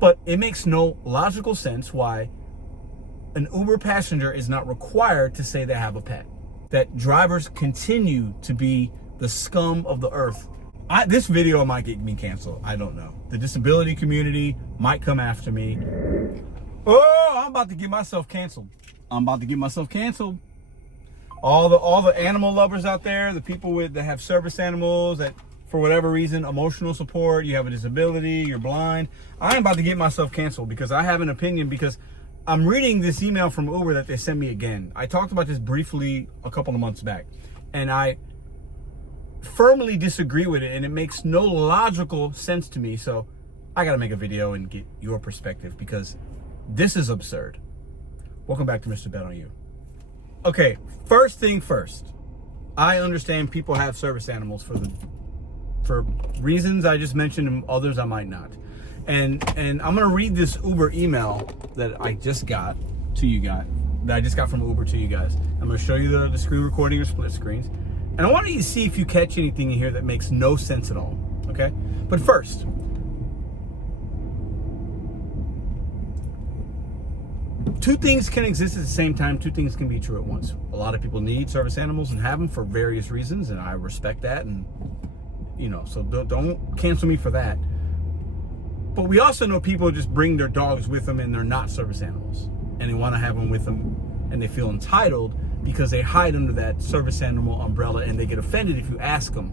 But it makes no logical sense why an Uber passenger is not required to say they have a pet. That drivers continue to be the scum of the earth. This video might get me canceled. I don't know. The disability community might come after me. Oh, I'm about to get myself canceled. I'm about to get myself canceled. All the animal lovers out there, the people that have service animals that, for whatever reason, emotional support, you have a disability, you're blind. I'm about to get myself canceled because I have an opinion, because I'm reading this email from Uber that they sent me again. I talked about this briefly a couple of months back, and I firmly disagree with it, and it makes no logical sense to me. So I got to make a video and get your perspective, because this is absurd. Welcome back to Mr.BetonYou. Okay, first thing first, I understand people have service animals for reasons I just mentioned, and others I might not. And I'm gonna read this Uber email that I just got to you guys, that I just got from Uber to you guys. I'm gonna show you the screen recording or split screens. And I want you to see if you catch anything in here that makes no sense at all, okay? But first, two things can exist at the same time. Two things can be true at once. A lot of people need service animals and have them for various reasons, and I respect that. And, so don't cancel me for that. But we also know people just bring their dogs with them and they're not service animals, and they want to have them with them, and they feel entitled because they hide under that service animal umbrella, and they get offended if you ask them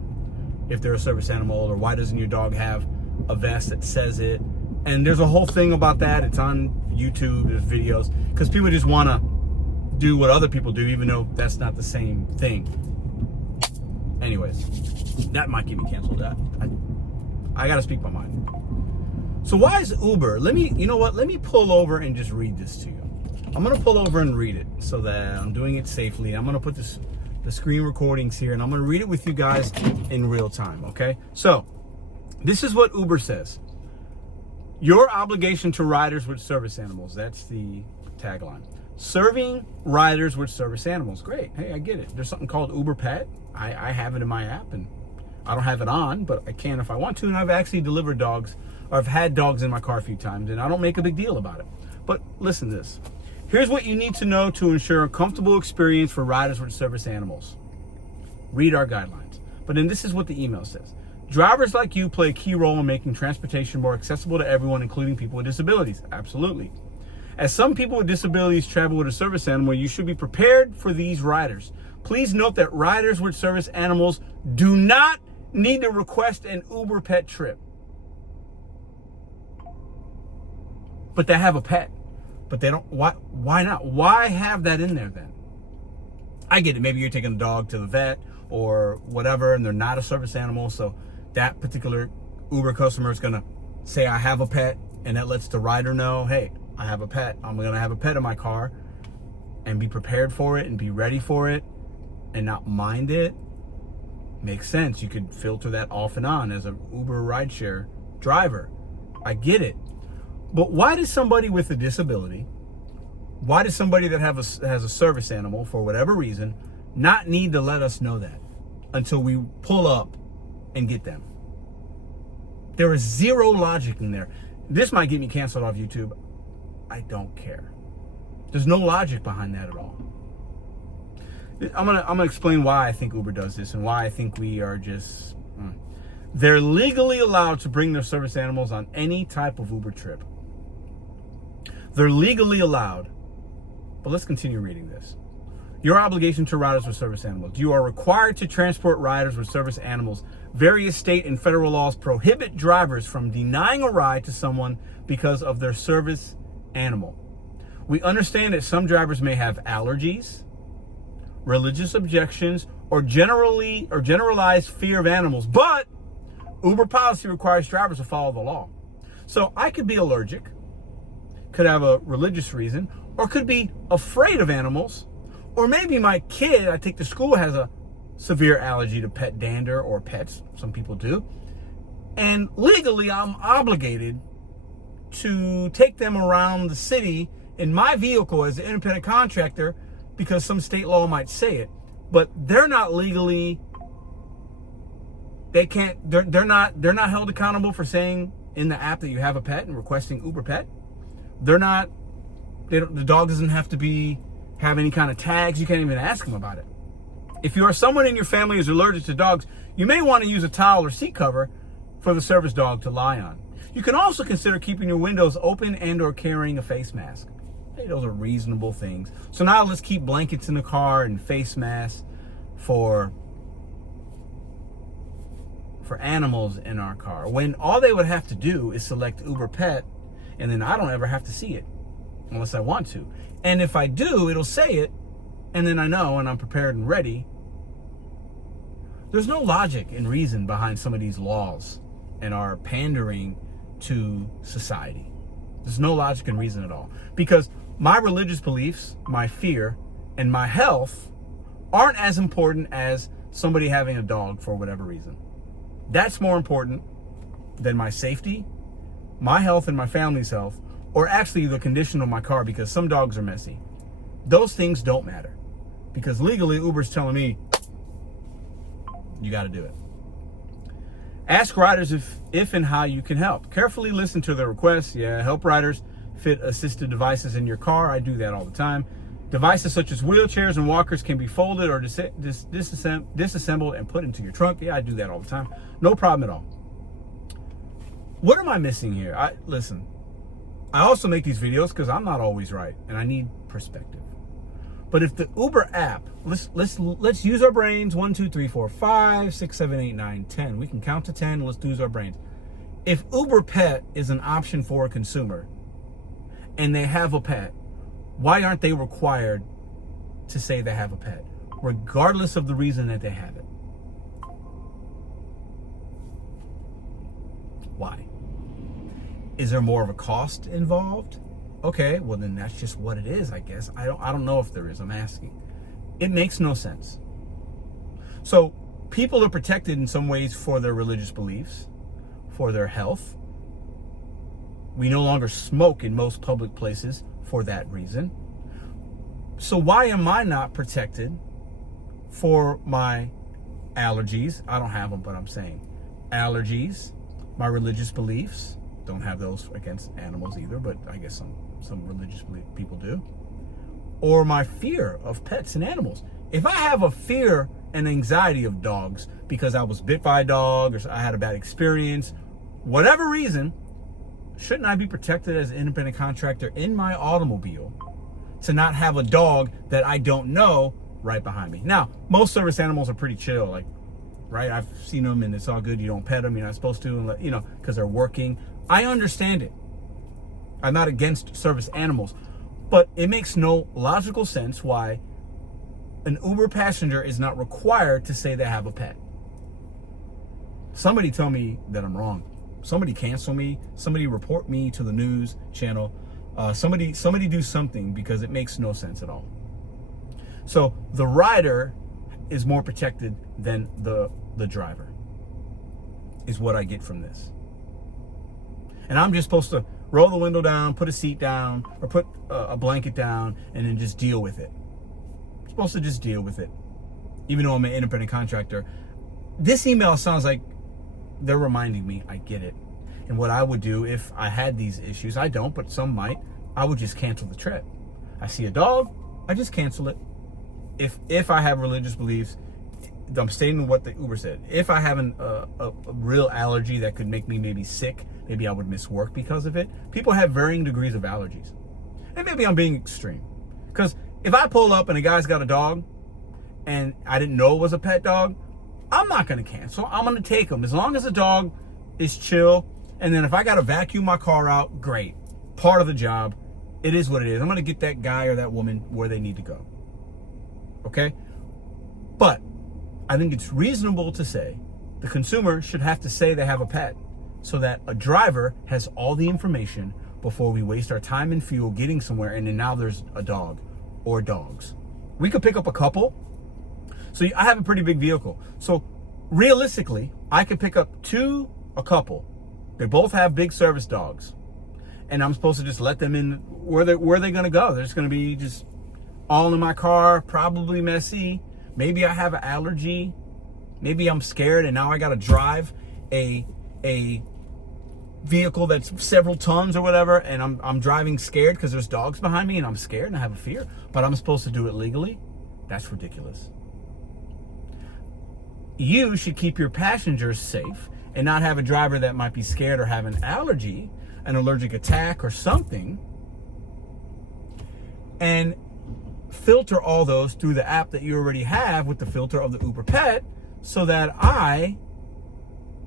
if they're a service animal, or why doesn't your dog have a vest that says it. And there's a whole thing about that. It's on YouTube, there's videos, because people just want to do what other people do, even though that's not the same thing. Anyways, that might get me canceled. I gotta speak my mind. So why is Uber, let me pull over and just read this to you. I'm gonna pull over and read it so that I'm doing it safely. I'm gonna put the screen recordings here, and I'm gonna read it with you guys in real time, okay? So this is what Uber says. Your obligation to riders with service animals. That's the tagline. Serving riders with service animals. Great. Hey, I get it. There's something called Uber Pet. I have it in my app, and I don't have it on, but I can if I want to. And I've actually delivered dogs, or I've had dogs in my car a few times, and I don't make a big deal about it. But listen to this. Here's what you need to know to ensure a comfortable experience for riders with service animals. Read our guidelines. But then this is what the email says. Drivers like you play a key role in making transportation more accessible to everyone, including people with disabilities. Absolutely. As some people with disabilities travel with a service animal, you should be prepared for these riders. Please note that riders with service animals do not need to request an Uber Pet trip. But they have a pet. But they don't. Why not? Why have that in there then? I get it. Maybe you're taking a dog to the vet or whatever, and they're not a service animal, so that particular Uber customer is gonna say, I have a pet, and that lets the rider know, hey, I have a pet. I'm gonna have a pet in my car, and be prepared for it and be ready for it and not mind it. Makes sense. You could filter that off and on as an Uber rideshare driver. I get it. But why does somebody with a disability, why does somebody that has a service animal, for whatever reason, not need to let us know that until we pull up and get them? There is zero logic in there. This might get me canceled off YouTube. I don't care. There's no logic behind that at all. I'm gonna explain why I think Uber does this and why I think we are just... They're legally allowed to bring their service animals on any type of Uber trip. They're legally allowed. But let's continue reading this. Your obligation to riders with service animals. You are required to transport riders with service animals. Various state and federal laws prohibit drivers from denying a ride to someone because of their service animal. We understand that some drivers may have allergies, religious objections, or generalized fear of animals, but Uber policy requires drivers to follow the law. So I could be allergic, could have a religious reason, or could be afraid of animals, or maybe my kid I take to school has a severe allergy to pet dander or pets. Some people do. And legally, I'm obligated to take them around the city in my vehicle as an independent contractor because some state law might say it. But they're not legally, they're not held accountable for saying in the app that you have a pet and requesting Uber Pet, the dog doesn't have to have any kind of tags. You can't even ask them about it. If you are someone in your family who's allergic to dogs, you may want to use a towel or seat cover for the service dog to lie on. You can also consider keeping your windows open and or carrying a face mask. Hey, those are reasonable things. So now let's keep blankets in the car and face masks for animals in our car, when all they would have to do is select Uber Pet, and then I don't ever have to see it unless I want to. And if I do, it'll say it, and then I know, and I'm prepared and ready. There's no logic and reason behind some of these laws and our pandering to society. There's no logic and reason at all. Because my religious beliefs, my fear, and my health aren't as important as somebody having a dog for whatever reason. That's more important than my safety, my health, and my family's health, or actually the condition of my car, because some dogs are messy. Those things don't matter, because legally Uber's telling me you got to do it. Ask riders if and how you can help. Carefully listen to their requests. Yeah, help riders fit assistive devices in your car. I do that all the time. Devices such as wheelchairs and walkers can be folded or disassembled and put into your trunk. Yeah, I do that all the time. No problem at all. What am I missing here? Listen, I also make these videos because I'm not always right and I need perspective. But if the Uber app, let's use our brains. 1, 2, 3, 4, 5, 6, 7, 8, 9, 10. We can count to 10. Let's use our brains. If Uber Pet is an option for a consumer and they have a pet, why aren't they required to say they have a pet, regardless of the reason that they have it? Why? Is there more of a cost involved? Okay, well then that's just what it is, I guess. I don't know if there is. I'm asking. It makes no sense. So people are protected in some ways for their religious beliefs, for their health. We no longer smoke in most public places for that reason. So why am I not protected for my allergies? I don't have them, but I'm saying allergies, my religious beliefs. Don't have those against animals either, but I guess some religious people do. Or my fear of pets and animals. If I have a fear and anxiety of dogs because I was bit by a dog or I had a bad experience, whatever reason, shouldn't I be protected as an independent contractor in my automobile to not have a dog that I don't know right behind me? Now, most service animals are pretty chill, like, right? I've seen them and it's all good. You don't pet them, you're not supposed to, because they're working. I understand it. I'm not against service animals, but it makes no logical sense why an Uber passenger is not required to say they have a pet. Somebody tell me that I'm wrong. Somebody cancel me. Somebody report me to the news channel. Somebody do something, because it makes no sense at all. So the rider is more protected than the driver, is what I get from this. And I'm just supposed to roll the window down, put a seat down, or put a blanket down, and then just deal with it. I'm supposed to just deal with it, even though I'm an independent contractor. This email sounds like they're reminding me. I get it. And what I would do if I had these issues, I don't, but some might, I would just cancel the trip. I see a dog, I just cancel it. If I have religious beliefs, I'm stating what the Uber said. If I have a real allergy that could make me maybe sick, maybe I would miss work because of it. People have varying degrees of allergies. And maybe I'm being extreme. Because if I pull up and a guy's got a dog and I didn't know it was a pet dog, I'm not going to cancel. I'm going to take him. As long as the dog is chill. And then if I got to vacuum my car out, great. Part of the job. It is what it is. I'm going to get that guy or that woman where they need to go. Okay? But I think it's reasonable to say the consumer should have to say they have a pet so that a driver has all the information before we waste our time and fuel getting somewhere and then now there's a dog or dogs. We could pick up a couple. So I have a pretty big vehicle. So realistically, I could pick up a couple. They both have big service dogs. And I'm supposed to just let them in where they're going to go. They're just going to be just all in my car, probably messy. Maybe I have an allergy. Maybe I'm scared and now I got to drive a vehicle that's several tons or whatever, and I'm driving scared because there's dogs behind me and I'm scared and I have a fear, but I'm supposed to do it legally? That's ridiculous. You should keep your passengers safe and not have a driver that might be scared or have an allergy, an allergic attack or something, and filter all those through the app that you already have with the filter of the Uber Pet, so that I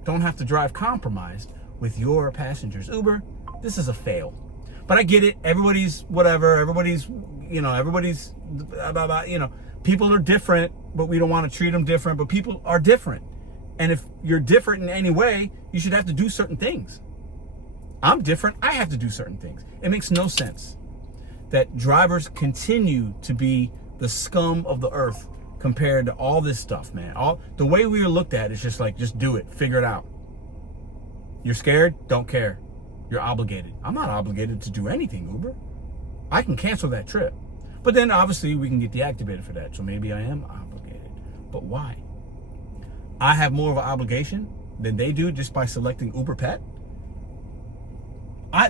don't have to drive compromised with your passengers. Uber, this is a fail. But I get it. Everybody's whatever. Everybody's, you know, people are different, but we don't want to treat them different. But people are different. And if you're different in any way, you should have to do certain things. I'm different. I have to do certain things. It makes no sense that drivers continue to be the scum of the earth compared to all this stuff, man. The way we are looked at is just like, just do it, figure it out. You're scared? Don't care. You're obligated. I'm not obligated to do anything, Uber. I can cancel that trip. But then obviously we can get deactivated for that. So maybe I am obligated. But why? I have more of an obligation than they do just by selecting Uber Pet?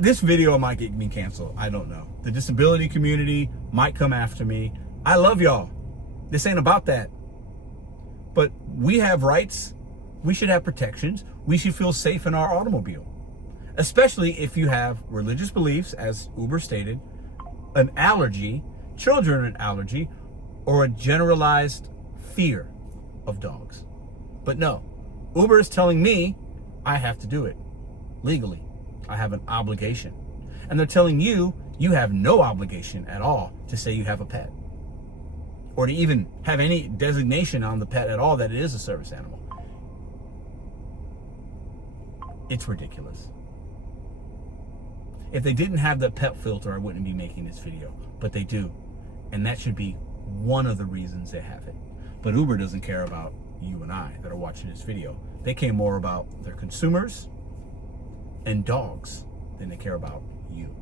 This video might get me canceled. I don't know. The disability community might come after me. I love y'all. This ain't about that. But we have rights. We should have protections. We should feel safe in our automobile. Especially if you have religious beliefs, as Uber stated, an allergy, children an allergy, or a generalized fear of dogs. But no, Uber is telling me I have to do it legally. I have an obligation. And they're telling you, you have no obligation at all to say you have a pet, or to even have any designation on the pet at all that it is a service animal. It's ridiculous. If they didn't have the pet filter, I wouldn't be making this video, but they do. And that should be one of the reasons they have it. But Uber doesn't care about you and I that are watching this video. They care more about their consumers and dogs than they care about you.